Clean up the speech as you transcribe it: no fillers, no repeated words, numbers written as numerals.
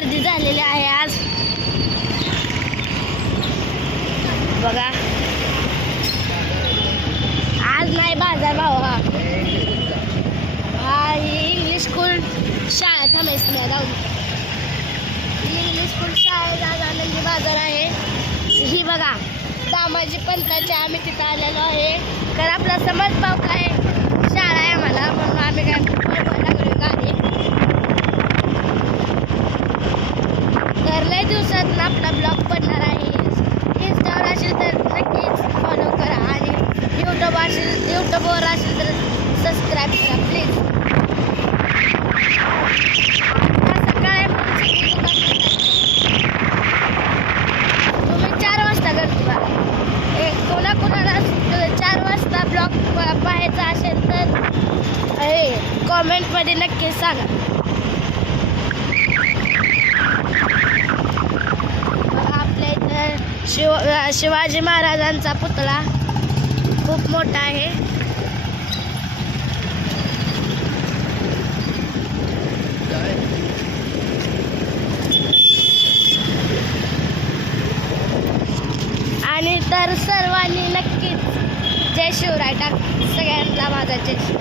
गर्दी झालेली आहे आज बघा. आज नाही बाजार भाव. हा ही इंग्लिश स्कूल शाळा थांबायची नाही जाऊन. इंग्लिश स्कूल शाळा नंदी बाजार आहे ही बघा. दामाजी पंथाचे आम्ही तिथं आलेलो आहे. तर आपला समज भाव काय शाळा आहे आम्हाला म्हणून आम्ही काय लागलो गाडी. तर लय दिवसात आपला ब्लॉग पडणार आहे. इंस्टावर असेल तर नक्कीच फॉलो करा आणि यूट्यूबवर असेल तर सबस्क्राईब करा प्लीज. सकाळी तुम्ही 4 वाजता गर्दी बघा. कोणाकोणाला 4 वाजता ब्लॉग पाहायचा असेल तर कॉमेंटमध्ये नक्की सांगा. आपल्या इथं शिवाजी महाराजांचा पुतळा खूप मोठा आहे. आणि तर सर्वांनी नक्कीच जय शिवराय टाक. सगळ्यांना माझा जय शिवराय.